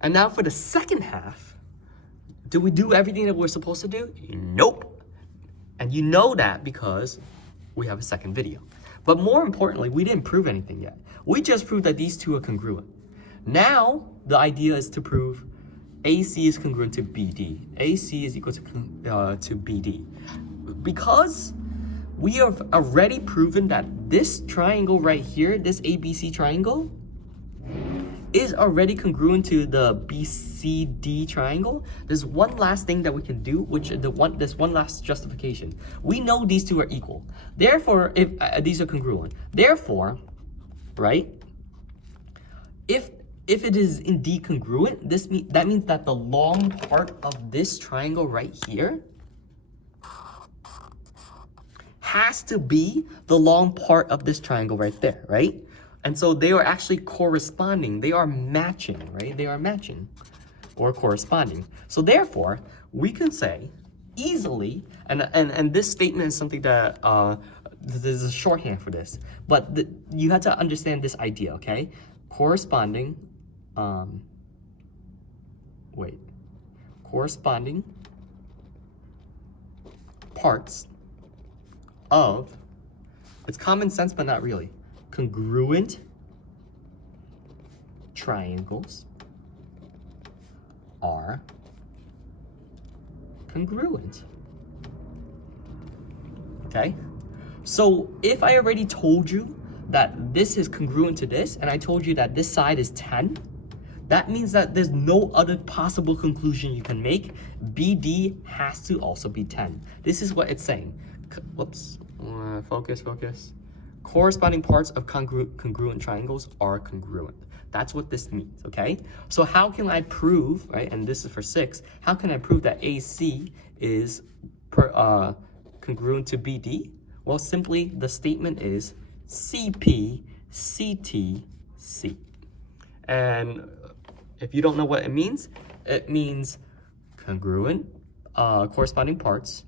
And now for the second half, do we do everything that we're supposed to do? Nope. And you know that because we have a second video. But more importantly, we didn't prove anything yet. We just proved that these two are congruent. Now, the idea is to prove AC is congruent to BD. AC is equal to BD. Because we have already proven that this triangle right here, this ABC triangle, is already congruent to the BCD triangle. There's one last thing that we can do, which is this one last justification. We know these two are equal. Therefore, if these are congruent, therefore, right? If it is indeed congruent, that means that the long part of this triangle right here has to be the long part of this triangle right there, right? And so they are actually corresponding. They are matching, right? They are matching or corresponding. So therefore, we can say easily, and this statement is something that there's a shorthand for this, but you have to understand this idea, okay? Corresponding, corresponding parts of, it's common sense, but not really. Congruent triangles are congruent. Okay? So if I already told you that this is congruent to this, and I told you that this side is 10, that means that there's no other possible conclusion you can make. BD has to also be 10. This is what it's saying. Whoops. Focus. Corresponding parts of congruent triangles are congruent. That's what this means, okay? So how can I prove, right, and this is for 6, how can I prove that AC is congruent to BD? Well, simply the statement is CPCTC. And if you don't know what it means congruent, corresponding parts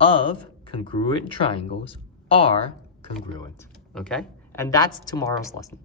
of congruent triangles are congruent, okay? And that's tomorrow's lesson.